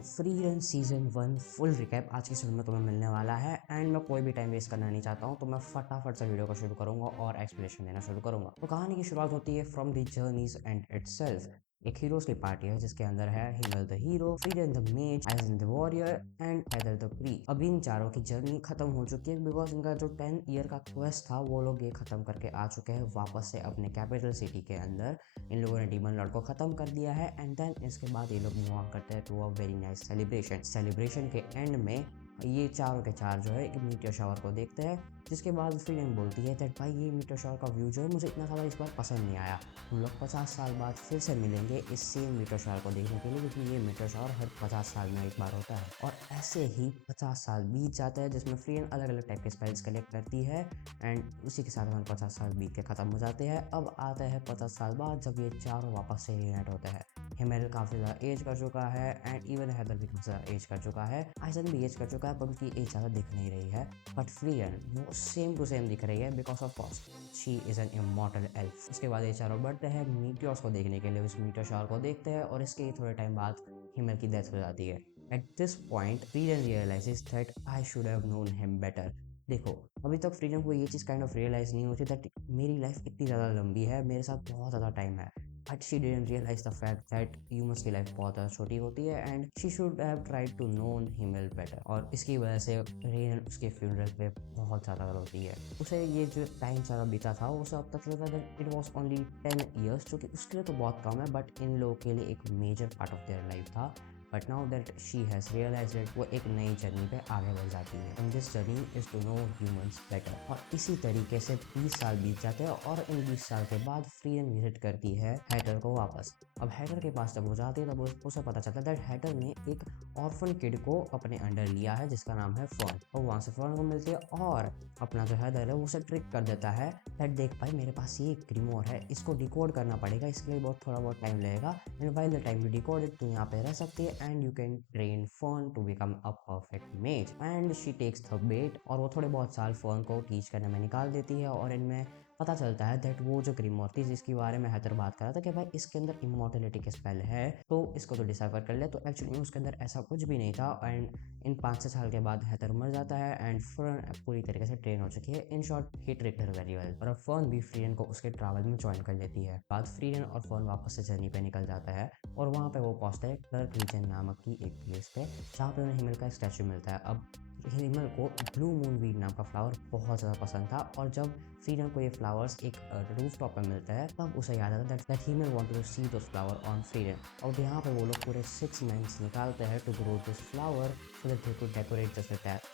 Free run season 1 full recap आज की video में तुम्हें मिलने वाला है एंड मैं कोई भी टाइम वेस्ट करना नहीं चाहता हूँ, तो मैं फटाफट से वीडियो को शुरू करूंगा और एक्सप्लेनेशन देना शुरू करूंगा। तो कहानी की शुरुआत होती है from the journey's end itself. एक हीरोज की पार्टी है जिसके अंदर है Himmel the hero, Frieren the mage, Eisen the warrior and Heiter the priest. अब इन चारों की जर्नी खत्म हो चुकी है बिकॉज इनका जो 10 ईयर का क्वेस्ट था वो लोग ये खत्म करके आ चुके हैं वापस से अपने कैपिटल सिटी के अंदर। इन लोगों ने डीमन लॉर्ड को खत्म कर दिया है एंड देन इसके बाद ये लोग मूव ऑन करते हैं to a very nice celebration के एंड में ये चारों के चार जो है एक मीटियोर शावर को देखते हैं, जिसके बाद फ्रीडन बोलती है दैट भाई ये मीटियोर शावर का व्यू जो है मुझे इतना ज़्यादा इस बार पसंद नहीं आया। हम लोग 50 साल बाद फिर से मिलेंगे इस सेम मीटियोर शावर को देखने के लिए, क्योंकि ये मीटियोर शावर हर 50 साल में एक बार होता है। और ऐसे ही 50 साल बीत जाता है जिसमें फ्रीडन अलग अलग टाइप के स्पेल्स कलेक्ट करती है एंड उसी के साथ हमारे 50 साल बीत के ख़त्म हो जाते हैं। अब आता है 50 साल बाद जब ये चारों वापस से रीयूनाइट होते हैं। हिमेल काफ़ी ज़्यादा एज कर चुका है एंड इवन हैदर भी काफ़ी ज़्यादा एज कर चुका है। आइजन भी एज कर चुका है पर उनकी एज ज़्यादा दिख नहीं रही है, बट फ्रीडन वो सेम टू सेम दिख रही है because of cost she is an immortal elf. उसके बाद ये चारों बढ़ते हैं मीटियोर्स को देखने के लिए, उस मीटियोर शावर को देखते हैं और इसके थोड़े टाइम बाद हिमेल की डेथ हो जाती है। At this point Frieren realises that I should have known him better. देखो, अभी तक फ्रीडम को ये चीज़ काइंड ऑफ रियलाइज नहीं होती दैट मेरी लाइफ इतनी ज़्यादा लंबी है, मेरे साथ बहुत ज़्यादा टाइम है, but she didn't realise the fact that humans की लाइफ बहुत ज़्यादा छोटी होती है and she should have tried to known Himmel better. और इसकी वजह से रेन उसके फ्यूनरल पे बहुत ज़्यादा रोती है। उसे ये जो टाइम ज़्यादा बीता था उसे अब तक लगता है इट वॉज ओनली 10 ईयर्स, जो कि उसके लिए तो बहुत कम है बट इन लोगों के लिए एक major part of their life था। But now that she has realise that वो एक नई जर्नी पे आगे बढ़ जाती है and this journey is to know humans better. और इसी तरीके से 20 साल बीत जाते हैं और इन 20 साल के बाद फ्रीडन विजिट करती है हैटर को वापस। अब हैटर के पास जब वो जाती है तब उसे पता चलता है दैट हैटर ने एक ऑर्फन किड को अपने अंडर लिया है जिसका नाम है फर्न। और वहाँ से फर्न को मिलती है और अपना जो हैदर है वो उसे ट्रिक कर देता है दैट देख भाई मेरे पास ये ग्रीमोर है, इसको डिकोड करना पड़ेगा, इसके लिए बहुत थोड़ा बहुत टाइम लगेगा and while the time you decode it तू यहाँ पे रह सकती है and you can train Fern to become a perfect mage. And she takes the bet और वो थोड़े बहुत साल फर्न को टीच करने में निकाल देती है और इनमें पता चलता है दैट वो जो ग्रीमोर थी जिसके बारे में हैदर बात कर रहा था कि भाई इसके अंदर इमॉर्टलिटी के स्पेल है तो इसको तो डिसाइफर कर ले, तो एक्चुअली में उसके अंदर ऐसा कुछ भी नहीं था। एंड इन 5 से साल के बाद हैदर मर जाता है एंड फर्न पूरी तरीके से ट्रेन हो चुकी है। In short he tricked her very well. और अब फर्न भी फ्रीडन को उसके ट्रैवल में ज्वाइन कर लेती है। बाद फ्रीडन और फर्न वापस से जर्नी पे निकल जाता है और वहाँ पे वो पहुंचता है क्लर्क रीजन नामक की एक प्लेस पे जहाँ पे उन्हें हिमल का स्टैचू मिलता है। अब हिमल को ब्लू मून वीड नाम का फ्लावर बहुत ज़्यादा पसंद था और जब फ्रीडन को ये फ्लावर्स एक रूफ टॉप पे मिलता है तब उसे याद आता है that Himmel wanted to see those flower on Frieren. और यहाँ पे वो लोग पूरे 6 मंथ्स निकालते हैं to grow this flower so that they could decorate the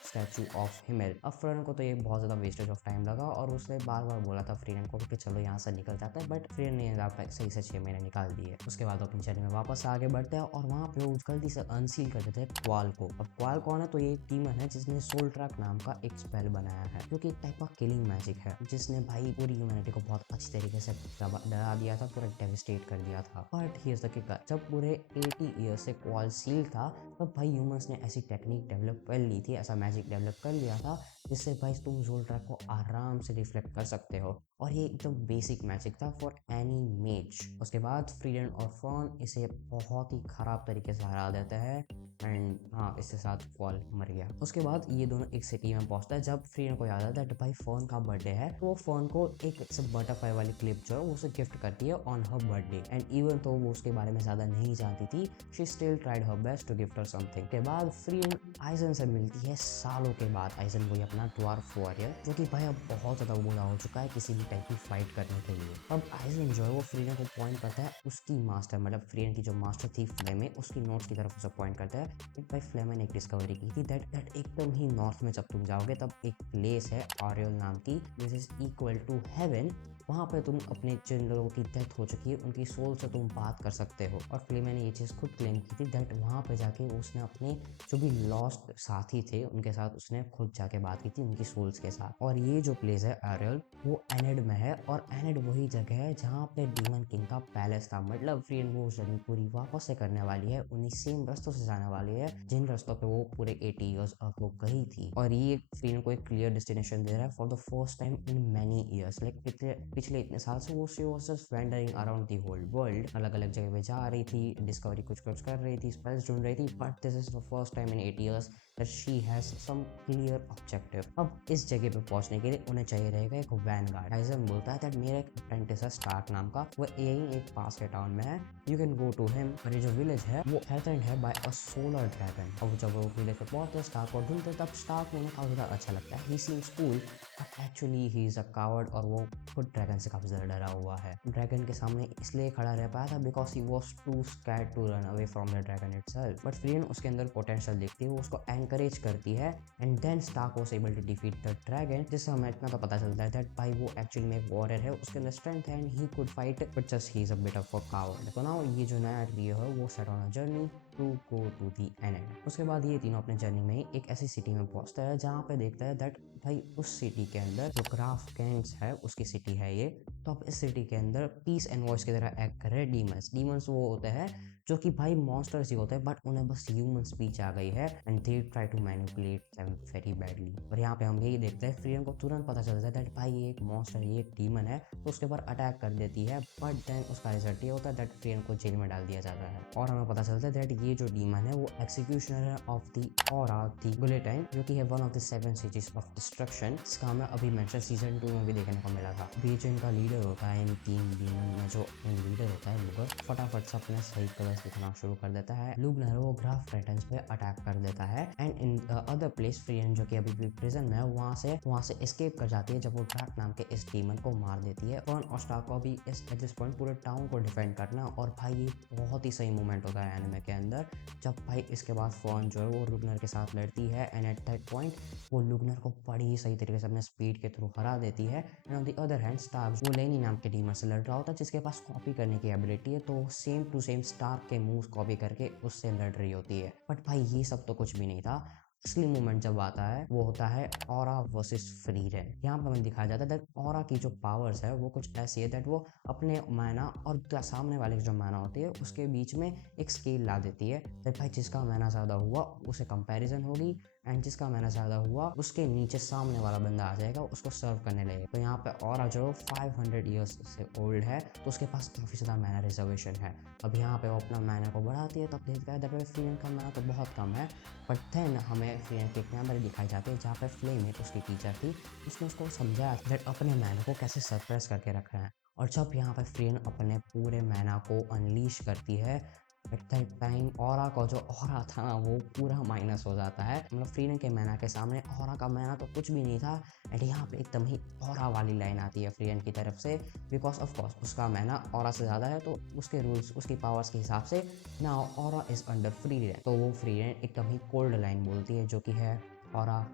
statue of Himmel. अब फ्रीडन को तो ये बहुत ज़्यादा वेस्टेज ऑफ टाइम लगा और उसने बार बार बोला था फ्रीडन को कि चलो यहाँ से निकल जाता है, बट फ्रीडन ने सही से 6 महीने निकाल दिए। उसके बाद अपनी जर्नी में वापस आगे बढ़ते हैं और वहाँ पे वो गलती से अनसील कर देते हैं क्वाल को। अब क्वाल कौन है? तो ये एक डीमन है जिसने सोल ट्रैक नाम का एक स्पेल बनाया है जो कि एक टाइप का किलिंग मैजिक है, जिसने भाई पूरी ह्यूमैनिटी को बहुत अच्छी तरीके से डरा दिया था, पूरा डेविस्टेट कर दिया था। बट हियर्स द किकर, जब पूरे 80 ईयर से क्वाल सील था तब भाई ह्यूमंस ने ऐसी टेक्निक डेवलप कर ली थी, ऐसा मैजिक डेवलप कर लिया था जिससे भाई तुम सोल ट्रैक को आराम से रिफ्लेक्ट कर सकते हो और ये एकदम बेसिक मैजिक था फॉर एनी मेज। उसके बाद फ्रीडन और फर्न इसे बहुत ही खराब तरीके से हरा देते हैं एंड हाँ इसके साथ फॉल मर गया। उसके बाद ये दोनों एक सिटी में पहुंचता है जब फ्रीडन को याद आता है भाई फर्न का बर्थडे है, तो वो फर्न को एक बटरफ्लाई वाली क्लिप जो है वो उसे गिफ्ट करती है on her birthday and even though वो उसके बारे में ज्यादा नहीं जानती थी, she still tried her best to gift her something. के बाद फ्रीडन आइजन से मिलती है सालों के बाद। आइजन वही अपना ड्वार्फ वॉरियर जो कि भाई अब बहुत ज्यादा बूढ़ा हो चुका है किसी भी टाइप की फाइट करने के लिए। अब आइजन जो है वो फ्रीडन को पॉइंट करता है उसकी मास्टर, मतलब फ्रीडन की जो मास्टर थी फ्लेमे, उसकी नोट्स की तरफ उसे पॉइंट करता है। भाई फ्लेमे ने एक डिस्कवरी की थी दैट एकदम ही नॉर्थ में जब तुम जाओगे तब एक प्लेस है ऑरियल नाम की this is equal to heaven. वहाँ पे तुम अपने जिन लोगों की डेथ हो चुकी है उनकी सोल से तुम बात कर सकते हो। और फ्लेमे ने ये चीज़ खुद क्लेम की थी दैट वहाँ पे जाके उसने अपने जो भी लॉस्ट साथी थे उनके साथ उसने खुद जाके बात की थी उनकी सोल्स के साथ। और ये जो प्लेस है एरियल वो एनेड में है और एनेड वही जगह है जहाँ पे डीमन किंग का पैलेस था। मतलब फ्रीडन वो जर्नी पूरी वापस से करने वाली है, उन्हीं सेम रास्तों से जाने वाली है जिन रास्तों पे वो पूरे 80 ईयर्स अगो गई थी। और ये फ्रीडन को एक क्लियर डेस्टिनेशन दे रहा है for the first time in many years. Like पिछले इतने साल से वो she was just wandering around the whole world, अलग अलग जगह पे जा रही थी, डिस्कवरी कुछ कुछ कर रही थी, स्पेल्स ढूंढ रही थी, but this is the first time in 8 years that she has some clear objective। अब इस जगह पे पहुंचने के लिए उन्हें चाहिए रहेगा एक वैनगार्ड। टाइसन बोलता है दैट मेरा एक अप्रेंटिस है स्टार्क नाम का, वो यही एक पास के टाउन में है, you can go to him. और ये जो विलेज है वो थ्रेटन्ड है बाय अ सोलर ड्रैगन। और जब वो विलेज पे पहुंचते हैं स्टार्क को ढूंढते, तब स्टार्क को काफी ज्यादा अच्छा लगता है, ही seems cool, but actually he is a coward, और वो खुद ड्रैगन से काफी ज्यादा डरा हुआ है। ड्रैगन के सामने इसलिए खड़ा रह पाया था because he was too scared to run away from the dragon itself. But Frieren उसके अंदर पोटेंशियल देखती है, वो उसको एनकरेज करती है, and then Stark was able to defeat the dragon, जिससे हमें इतना तो पता चलता है दैट भाई वो एक्चुअली में एक वॉरियर है, उसके अंदर स्ट्रेंथ है and he could fight, but just he is a bit of a coward. तो नाउ ये जो नया ट्रियो है वो set on a journey to go to the end. उसके बाद ये तीनों अपने जर्नी में एक ऐसी सिटी में पहुंचता है जहाँ पे देखता है दैट भाई उस सिटी के अंदर जो ग्राफ कैंट्स है उसकी सिटी है ये। तो अब इस सिटी के अंदर पीस एंड वॉइस की तरह एक्ट कर रहे हैं डीमंस। डीमंस वो होते हैं जो कि भाई मॉन्स्टर्स ही होते हैं, बट उन्हें बस ह्यूमन स्पीच आ गई है and they try to manipulate them very badly. और यहाँ पे हम यही देखते हैं फ्रीडम को तुरंत पता चलता है दैट भाई ये एक मॉन्स्टर, ये एक डीमन है, तो उसके ऊपर अटैक कर देती है, बट देन उसका रिजल्ट ये होता है दैट फ्रीडम को जेल में डाल दिया जाता है। और हमें पता चलता है दैट ये जो डीमन है वो एक्सिक्यूशनर है of the aura the guillotine, जो कि है one of the 7 cities of destruction, जिसका हमें अभी मेंशन सीजन 2 में भी देखने को मिला था। ये जो इनका लीडर होता है, इन 3 डीमन में जो लीडर होता है लुगर, फटाफट से अपने सही कलर्स दिखाना शुरू कर देता है। लुगनर वो ग्राफ टाइटन्स पे अटैक कर देता है and in other place freedom जो कि अभी भी प्रिजन में है वहां से एस्केप कर जाती है जब वो ड्रैक नाम के इस डीमन को मार देती है। फर्न और स्टार्क को भी एट दिस पॉइंट पूरे टाउन को डिफेंड करना, और भाई ये बहुत ही सही मोमेंट होता है एनिमे के अंदर, जब भाई इसके बाद फर्न जो है वो लुगनर के साथ लड़ती है एंड एट दैट पॉइंट वो लुगनर को बड़ी ही सही तरीके से अपने स्पीड के थ्रू हरा देती है। And on the other hand Stark वो लेनी नाम के डीमन से लड़ रहा होता है जिसके पास कॉपी करने की एबिलिटी है, तो सेम टू सेम स्टार्क के मूव्स कॉपी करके उससे लड़ रही होती है। बट भाई ये सब तो कुछ भी नहीं था, असली मोमेंट जब आता है वो होता है ऑरा वर्सेस फ्रीरेन। यहाँ पर हमें दिखाया जाता है दैट ऑरा की जो पावर्स है वो कुछ ऐसी है दैट वो अपने मैना और सामने वाले की जो मैना होती है उसके बीच में एक स्केल ला देती है, दैट भाई जिसका मैना ज़्यादा हुआ उसे कंपैरिजन होगी, एंड जिसका मैना ज़्यादा हुआ उसके नीचे सामने वाला बंदा आ जाएगा उसको सर्व करने लगेगा। तो यहाँ पे ऑरा जो 500 ईयर्स से ओल्ड है तो उसके पास काफ़ी ज़्यादा मैना रिजर्वेशन है। अब यहाँ पे वो अपना मैना को बढ़ाती है, तब देखता है दैट फ्रीडम का मैना तो बहुत कम है, बट देन हमें फ्रीडम की एक मेमोरी दिखाई जाती है जहाँ पे फ्लेम एक उसकी टीचर थी, उसने उसको समझाया दैट अपने मैना को कैसे सरप्राइज करके रखना है। और जब यहाँ पे फ्रीडम अपने पूरे मैना को अनलीश करती है, एट दैट टाइम ऑरा का जो ऑरा था ना वो पूरा माइनस हो जाता है। मतलब फ्रीडम के मैना के सामने ऑरा का मैना तो कुछ भी नहीं था, एंड यहाँ पे एकदम ही ऑरा वाली लाइन आती है फ्रीडम की तरफ से, बिकॉज ऑफ कोर्स उसका मैना ऑरा से ज़्यादा है, तो उसके रूल्स उसकी पावर्स के हिसाब से now aura is under freedom. तो वो फ्रीडम एकदम ही कोल्ड लाइन बोलती है जो कि है ऑरा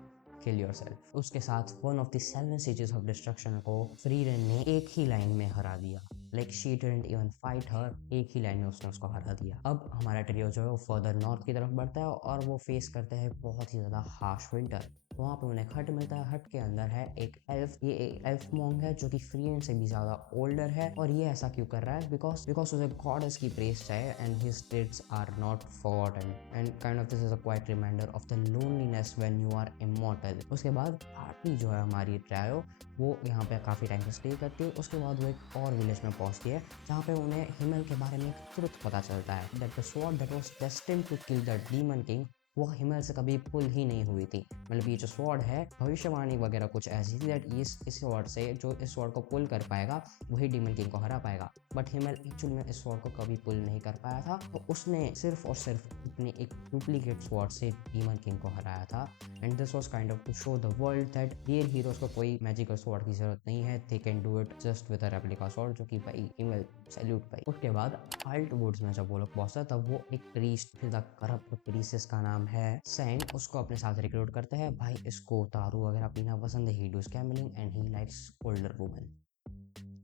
किल योरसेल्फ। उसके साथ one of the 7 sages of destruction को फ्रीडम ने एक ही लाइन में हरा दिया, like she didn't even fight her, एक ही लाइन में उसने उसको हरा दिया। अब हमारा ट्रियो जो है वो फर्दर नॉर्थ की तरफ बढ़ता है और वो फेस करते हैं बहुत ही ज़्यादा हार्श विंटर। वहाँ पे उन्हें एक हट मिलता है, हट के अंदर है एक एल्फ, ये एक एल्फ मॉन्ग है जो कि फ्रीडम से भी ज़्यादा ओल्डर है, और ये ऐसा क्यों कर रहा है बिकॉज उसे गॉडेस की प्रेस चाहिए and his trades are not forgotten, and kind of this is a quiet reminder of the loneliness when you are immortal. उसके बाद पार्टी जो है हमारी ट्रायो वो यहाँ पे काफ़ी टाइम से स्टे करती है। उसके बाद वो एक और विलेज में पहुँचती है जहाँ पे उन्हें हिमल के बारे में एक ट्रुथ पता चलता है that the sword that was destined to kill the demon king वो हिमल से कभी पुल ही नहीं हुई थी। मतलब ये जो स्वॉर्ड है भविष्यवाणी वगैरह कुछ ऐसी थी दैट इस स्वॉर्ड से जो इस स्वॉर्ड को पुल कर पाएगा वही डीमन किंग को हरा पाएगा, बट हिमल एक्चुअल में इस स्वॉर्ड को कभी पुल नहीं कर पाया था, तो उसने सिर्फ और सिर्फ अपने एक डुप्लीकेट स्वॉर्ड से डीमन किंग को हराया था। And this was kind of to show the world that real heroes को कोई मैजिकल स्वॉर्ड की जरूरत नहीं है, they can do it just with a replica sword, जो कि भाई हिमल सैल्यूट भाई। उसके बाद आल्ट वुड्स में जब वो लोग पहुंचता तब वो एक प्रीस्ट फिर द करप्ट प्रीसेस का नाम है सैन उसको अपने साथ रिक्रूट करते हैं। भाई इसको दारू वगैरह पीना पसंद है, he does gambling and he likes older women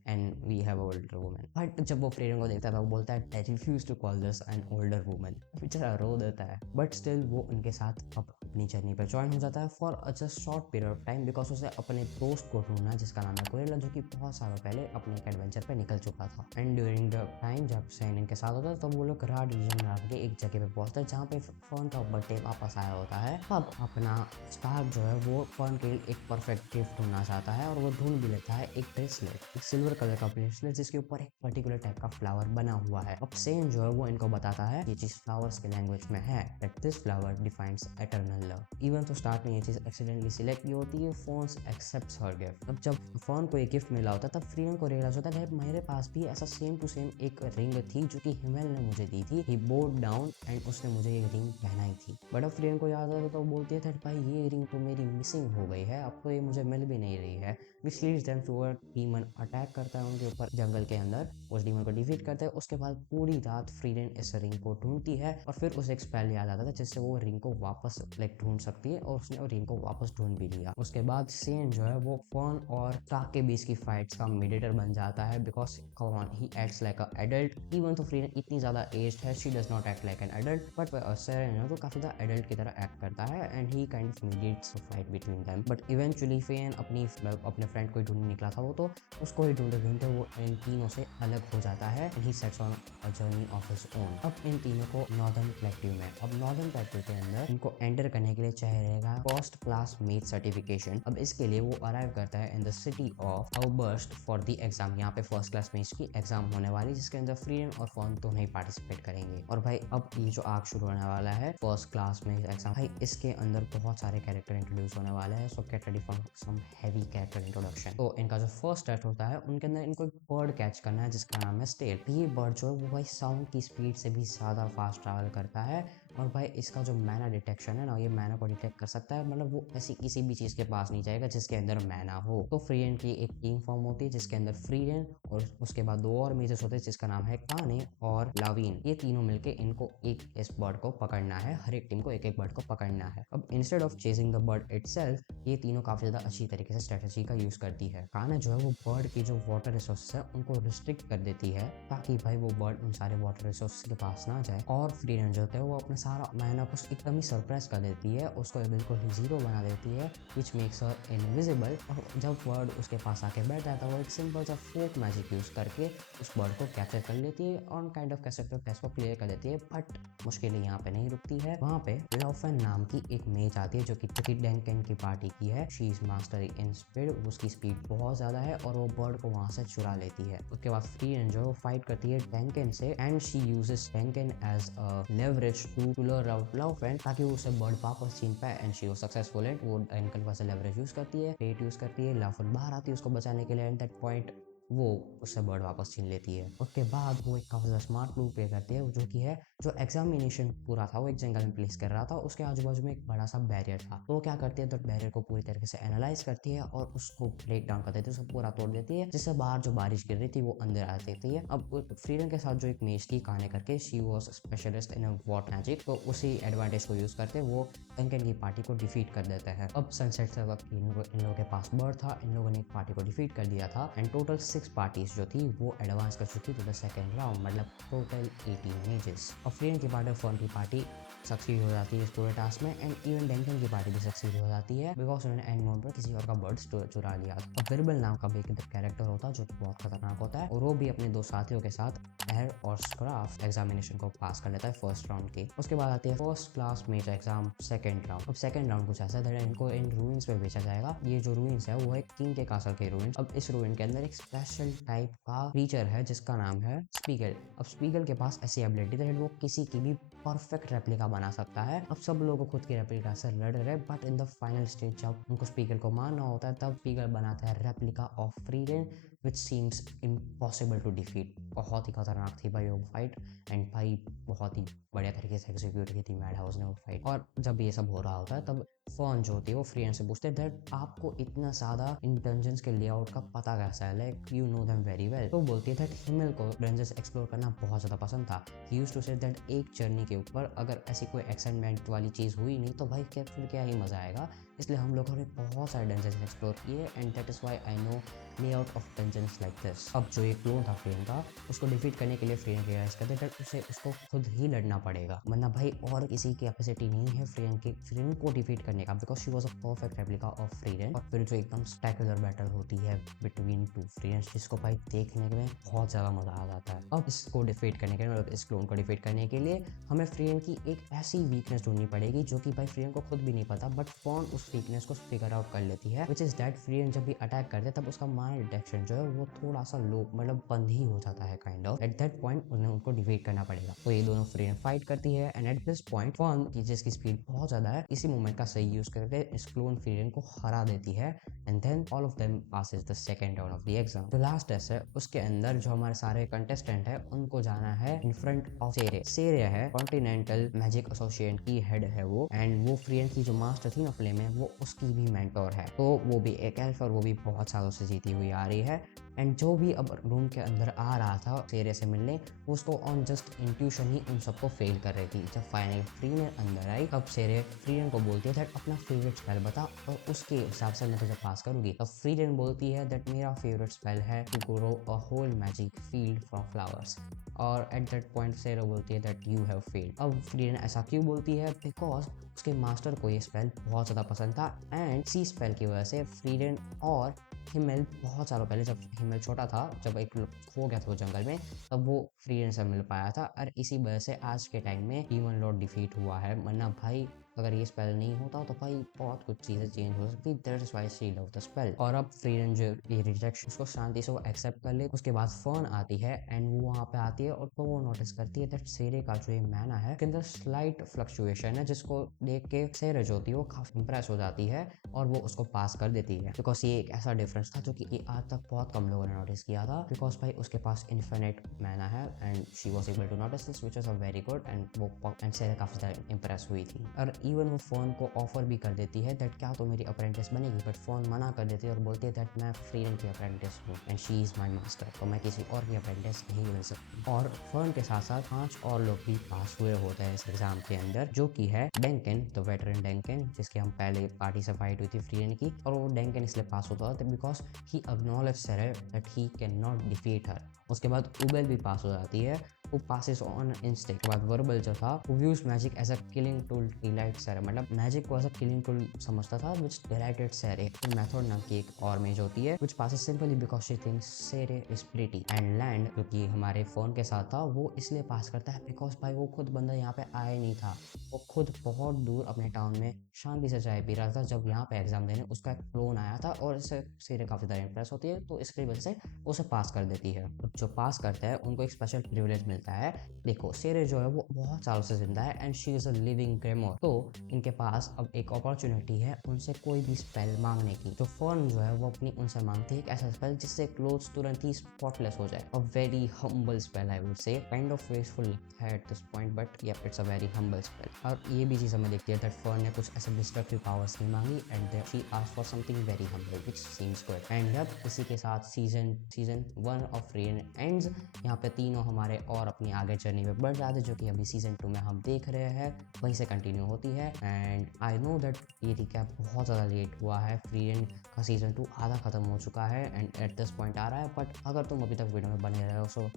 and we have older women. But जब वो फ्रीडम को देखता है तो वो बोलता है I refuse to call this an older women, बेचारा रो देता है, बट स्टिल वो उनके साथ अब अपनी जर्नी पर ज्वाइन हो जाता है for a just short period of time, because उसे अपने दोस्त को ढूंढना जिसका नाम है गोरिल्ला, जो कि बहुत सालों पहले अपने एक एडवेंचर पे निकल चुका था। एंड ड्यूरिंग द टाइम जब सैन इनके साथ होता है तब वो लोग राड रीजन में आके एक जगह पे पहुंचते हैं जहाँ पे फर्न का बर्थडे वापस आया होता है। अब अपना स्टार्क जो है वो फर्न के लिए एक परफेक्ट गिफ्ट ढूंढना चाहता है और वो ढूंढ भी लेता है एक ब्रेसलेट, एक सिल्वर कलर का ब्रेसलेट जिसके ऊपर एक पर्टिकुलर टाइप का फ्लावर बना हुआ है। अब सेन जो है वो इनको बताता है ये चीज फ्लावर्स के लैंग्वेज में है that this flower defines eternal love. Even तो स्टार्ट में ये चीज एक्सीडेंटली सिलेक्ट की होती है, फोन्स एक्सेप्ट्स हर गिफ्ट। अब जब फोन को एक गिफ्ट मिला होता है तब फ्रीडम को रियलाइज होता है मेरे पास भी ऐसा सेम टू सेम एक रिंग थी जो कि हिमेल ने मुझे दी थी। ही बोर्ड डाउन एंड उसने मुझे ये रिंग पहनाई थी। बट अब फ्रीडम को याद आता तो बोलती है भाई ये रिंग तो मेरी मिसिंग हो गई है, अब तो ये मुझे मिल भी नहीं रही है। Which leads them to a demon attack करता है उनके ऊपर जंगल के अंदर, उस डीमन को डिफीट करता है। उसके बाद पूरी रात फ्रीडन इस रिंग को ढूंढती है और फिर उसे एक स्पेल याद आता है जिससे वो रिंग को वापस ढूंढ सकती है और उसने रिंग को वापस ढूंढ भी लिया। उसके बाद सेन जो है वो फर्न और स्टार्क के बीच की फाइट्स का मीडिएटर बन जाता है because he acts like a adult. Even though Frieren इतनी ज्यादा एज्ड है, she does not act like an adult, but Sein तो काफी ज्यादा एडल्ट की तरह एक्ट करता है and he kind of mediates a fight between them. But eventually Fern अपने फ्रेंड को ढूंढने निकला था, वो तो उसको ही ढूंढते ढूंढते वो इन तीनों से अलग हो जाता है and he sets on a journey of his own. अब इन तीनों को नॉर्दर्न प्लेट्यू में, अब नॉर्दर्न प्लेट्यू के अंदर इनको एंटर करने के लिए चाहिए रहेगा फर्स्ट क्लास मेथ सर्टिफिकेशन। अब इसके लिए वो अराइव करता है in the city of outburst for the exam. यहाँ पे फर्स्ट क्लास मेथ की एग्जाम होने वाली जिसके अंदर फ्रीडम और फर्न दोनों ही पार्टिसिपेट करेंगे। और भाई अब ये जो आर्क शुरू होने वाला है फर्स्ट क्लास मेथ एग्जाम, भाई इसके अंदर बहुत सारे कैरेक्टर इंट्रोड्यूस होने वाले हैं। So get ready for some heavy character introduction. तो इनका जो फर्स्ट स्टार्ट होता है उनके अंदर इनको एक बर्ड कैच करना है जिसका नाम है स्टेल। ये बर्ड जो है वो भाई साउंड की स्पीड से भी ज्यादा फास्ट ट्रैवल करता है और भाई इसका जो मैना डिटेक्शन है ना, ये मैना को डिटेक्ट कर सकता है। मतलब वो ऐसी किसी भी चीज के पास नहीं जाएगा जिसके अंदर मैना हो। तो फ्रीडन की एक टीम फॉर्म होती है जिसके अंदर फ्रीडन और उसके बाद दो और मेजर्स होते हैं जिसका नाम है काने और लाविन। ये तीनों मिलके इनको एक इस बर्ड को पकड़ना है, हर एक टीम को एक एक बर्ड को पकड़ना है। अब instead of chasing the bird itself, ये तीनों काफी ज्यादा अच्छी तरीके से स्ट्रेटेजी का यूज करती है। काने जो है वो बर्ड की जो वाटर रिसोर्सेस है उनको रिस्ट्रिक्ट कर देती है ताकि भाई वो बर्ड उन सारे वाटर रिसोर्सेस के पास ना जाए। और फ्रीडन जो होता है वो अपने सारा मैना को एकदम ही सरप्राइज कर देती है, उसको बिल्कुल ही जीरो बना देती है विच मेक्स हर इनविजिबल। और जब बर्ड उसके पास आके बैठ जाता है वो एक सिंपल सा फोक मैजिक यूज करके उस बर्ड को कैप्चर कर लेती है और काइंड ऑफ कैसे टेस्ट को क्लियर कर देती है। बट मुश्किलें यहाँ पे नहीं रुकती है, वहाँ पे लॉफन नाम की एक मेज आती है जो कि डैंकन की पार्टी की है। She is master in speed, उसकी स्पीड बहुत ज्यादा है और वो बर्ड को वहां से चुरा लेती है। उसके बाद फ्रीडन जो फाइट करती है डैंकन से and she uses Denken as a leverage to lure out Laufen ताकि वो उसे बर्ड वापस छीन पाए एंड शी वाज सक्सेसफुल एंड वो डैंकन पास लेवरेज यूज करती है, पेट यूज करती है, लॉफन बाहर आती है उसको बचाने के लिए एंड दैट पॉइंट वो उससे बर्ड वापस छीन लेती है। उसके बाद वो एक काफी ज्यादा स्मार्ट मूव प्ले करती है जो कि है जो एग्जामिनेशन पूरा था वो एक जंगल में प्लेस कर रहा था, उसके आजू बाजू में एक बड़ा सा बैरियर था। तो वो क्या करती है तो बैरियर को पूरी तरीके से एनालाइज करती है और उसको ब्रेक डाउन कर देती है, उसको पूरा तोड़ देती है जिससे बाहर जो बारिश गिर रही थी वो अंदर आ देती है। अब फ्रीडन के साथ जो एक मेज थी काने करके, she was specialist in what magic, तो उसी एडवांटेज को यूज करते वो डंकन की पार्टी को डिफीट कर देता है। अब सनसेट से वक्त इन लोगों के पास बर्ड था, इन लोगों ने एक पार्टी को डिफीट कर दिया था एंड टोटल 6 पार्टीज जो थी वो एडवांस कर चुकी थी द सेकंड राउंड, मतलब टोटल 18 मेजेस। और फ्रीडन की पार्टी फॉर्न की पार्टी सक्सीड हो जाती है इस पूरे टास्क में एंड इवन डैंकन की पार्टी भी सक्सीड हो जाती है बिकॉज उन्होंने एंड मोड पर किसी और का बर्ड चुरा लिया। और विरबल नाम का भी एक कैरेक्टर होता है जो बहुत खतरनाक होता है और वो भी अपने दो साथियों के साथ एयर और स्क्राफ्ट एग्जामिनेशन को पास कर लेता है फर्स्ट राउंड के। उसके बाद आती है फर्स्ट क्लास मेज एग्जाम सेकंड राउंड। अब सेकंड राउंड कुछ ऐसा है इनको इन रूइंस में बेचा जाएगा। ये जो रूइंस है वो है किंग के कासल के रूइंस। अब इस रूइन के अंदर एक स्पेशल टाइप का क्रीचर है जिसका नाम है स्पीगल। अब स्पीगल के पास ऐसी एबिलिटी है वो किसी की भी परफेक्ट रेप्लिका बना सकता है। अब सब लोगों को खुद की रेप्लिका से लड़ रहे but in the final stage जब उनको स्पीगल को मारना होता है तब स्पीगल बनाता है replica of Frieren which seems impossible to defeat. बहुत ही खतरनाक थी भाई वो फाइट एंड भाई बहुत ही बढ़िया तरीके से एग्जीक्यूट की थी मैड हाउस ने वो फाइट। और जब ये सब हो रहा होता है तब फर्न जो होती है वो फ्रीडन से पूछते हैं दैट आपको इतना ज्यादा इन डंजन्स के लेआउट का पता कैसा है, like you know them very well. तो बोलती है दैट हिमेल को डंजन्स एक्सप्लोर करना बहुत ज्यादा पसंद था। He used to say that एक जर्नी के ऊपर अगर ऐसी कोई एक्साइटमेंट वाली चीज हुई नहीं तो भाई क्या फिर क्या ही मजा आएगा। इसलिए हम लोगों ने बहुत सारे डंजन्स एक्सप्लोर किए and that is why I know layout of dungeons like this. अब जो ये क्लोन था फ्रीडन का, उसको डिफीट करने के लिए फ्रीडन रियलाइज करते दैट उसे उसको खुद ही लड़ना पड़ेगा, वरना भाई और किसी की कैपेसिटी नहीं है फ्रीडन को डिफीट करने का, because she was a perfect replica of freedom. और फिर जो एकदम स्पेक्युलर बैटल होती है बिटवीन टू फ्रीडन, जिसको भाई देखने में बहुत ज़्यादा मजा आ जाता है। अब इसको डिफीट करने के लिए, मतलब इस क्लोन को डिफीट करने के लिए हमें फ्रीडन की एक ऐसी वीकनेस ढूंढनी पड़ेगी जो कि भाई फ्रीडन को खुद भी नहीं पता, बट फॉर्न उस वीकनेस को फिगर आउट कर लेती है, विच इज दैट फ्रीडन जब भी अटैक करते तब उसका माइंड डिटेक्शन जो है वो थोड़ा सा लो, मतलब बंद ही हो जाता है kind of. Eight that point उन्हें उनको डिफीट करना पड़ेगा। तो ये दोनों फ्रीडन फाइट करती है एंड एट दिस पॉइंट फॉर्न की जिसकी स्पीड बहुत ज्यादा है, इसी मोमेंट का सही यूज करके इस क्लोन फ्रीडन को हरा देती है and then all of them passes the second round of the exam. जो लास्ट टेस्ट है उसके अंदर जो हमारे सारे कंटेस्टेंट है उनको जाना है इन फ्रंट ऑफ सेरे। सेरे है कॉन्टिनेंटल मैजिक एसोसिएशन की हेड है वो, एंड वो फ्रीडन की जो मास्टर थी ना फ्लेम में, वो उसकी भी मेंटोर है। तो वो भी एक एल्फ और वो भी बहुत सालों से जीती हुई आ रही है। एंड जो भी अब रूम के अंदर आ रहा था सेरे से मिलने, वो उसको ऑन जस्ट इंट्यूशन ही उन सबको फेल कर रही थी। जब फाइनल फ्रीडन अंदर आई तब सेरे फ्रीडन को बोलती है दैट अपना फेवरेट स्पेल बता और उसके हिसाब से मैं तुझे पास करूंगी। तब फ्रीडन बोलती है दैट मेरा फेवरेट स्पेल है to grow a whole magic field from flowers. और एट दैट पॉइंट सेरे बोलती है दैट यू हैव फेल्ड। अब फ्रीडन ऐसा क्यों बोलती है? बिकॉज उसके मास्टर को ये स्पेल बहुत ज़्यादा पसंद था एंड इसी स्पेल की वजह से फ्रीडन और हिमेल बहुत सालों पहले, जब हिमेल छोटा था, जब एक खो गया था वो जंगल में, तब वो फ्रीडन से मिल पाया था। और इसी वजह से आज के टाइम में डीमन लॉर्ड डिफीट हुआ है, वरना भाई अगर ये स्पेल नहीं होता तो भाई बहुत कुछ चीज़ें चेंज हो सकती। That is why she love the spell. और अब फ्रीडन जो ये रिजेक्शन उसको शांति से वो एक्सेप्ट कर ले। उसके बाद फर्न आती है एंड वो वहाँ पे आती है और तो वो नोटिस करती है दैट सेरे का जो ये मैना है उसके अंदर स्लाइट फ्लक्चुएशन है, जिसको देख के सेरे जो होती है वो काफी इंप्रेस हो जाती है और वो उसको पास कर देती है। बिकॉज ये एक ऐसा डिफरेंस था जो कि आज तक बहुत कम लोगों ने नोटिस किया था, बिकॉज भाई उसके पास इन्फिनिट मैना है and she was able to notice this, which is a very good. एंड वो एंड सेरे काफी ज्यादा इंप्रेस हुई थी। और इवन वो फोन को ऑफर भी कर देती है दैट क्या तो मेरी अप्रेंटिस बनेगी, बट फोन मना कर देती है और बोलती है दैट मैं फ्रीडन की अप्रेंटिस हूँ and she is my master, तो मैं किसी और की अप्रेंटिस नहीं बन सकती। और फोन के साथ साथ 5 और लोग भी पास हुए होते हैं इस एग्जाम के अंदर, जो कि है डेंकन द वेटरन डेंकन, जिसकी हम पहले पार्टी से फाइट हुई थी फ्रीडन की। और वो डेंकन इसलिए पास होता था because he acknowledge Circe that he can not defeat her. उसके बाद उबेल भी पास हो जाती है, वो पासिस ऑन इंस्टिंक्ट। के बाद वर्बल जो था वो views magic as a killing tool delight Circe, मतलब मैजिक को एज अ किलिंग टूल समझता था व्हिच डिलाइटेड सेरे। फिर मेथड नाम की एक और मेज होती है which passes simply because she thinks Circe is pretty. And land जो कि हमारे फोन के साथ था, वो इसलिए पास करता है बिकॉज भाई वो खुद बंदा यहाँ पे आया नहीं था, वो खुद बहुत दूर अपने टाउन में शांति से चाय पी रहा था जब यहाँ पे एग्जाम देने उसका एक क्लोन आया था और इससे सेरे काफी ज्यादा इंप्रेस होती है, तो इसकी वजह से उसे पास कर देती है। अब जो पास करता है उनको एक स्पेशल प्रिविलेज मिलता है। देखो सेरे जो है वो बहुत सालों से जिंदा है and she is a living grimoire, तो इनके पास अब एक अपॉर्चुनिटी है उनसे कोई भी स्पेल मांगने की। तो फर्न जो है वो अपनी उनसे मांगती है एक ऐसा स्पेल जिससे क्लोथ्स तुरंत ही स्पॉटलेस हो जाए। A very humble spell I would say, kind of wasteful है at this point, but yep it's a very humble spell. और ये भी चीज हमें दिखती है दैट फर्न ने कुछ ऐसे डिस्ट्रक्टिव पावर्स नहीं मांगी and she asked for something very humble which seems good. And अब इसी के साथ सीजन 1 ऑफ फ्रीडन एंड्स। यहाँ पे तीनों हमारे और अपनी आगे जर्नी में बढ़ जाते, जो कि अभी सीजन 2 में हम देख रहे हैं, वहीं से कंटिन्यू होती है। एंड आई नो दैट ये रिकैप बहुत ज़्यादा लेट हुआ है, फ्रीडन का सीजन 2 आधा खत्म हो चुका है एंड एट दिस पॉइंट आ रहा है, बट अगर तुम अभी तक वीडियो में बने रहे हो so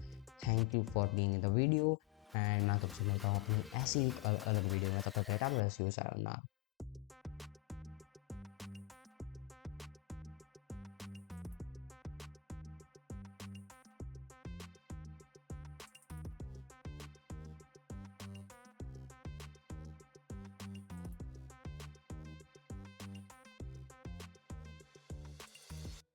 thank you for being in the video. And मैं तुमसे मिलता हूँ अपनी ऐसी एक अलग वीडियो में, तब तक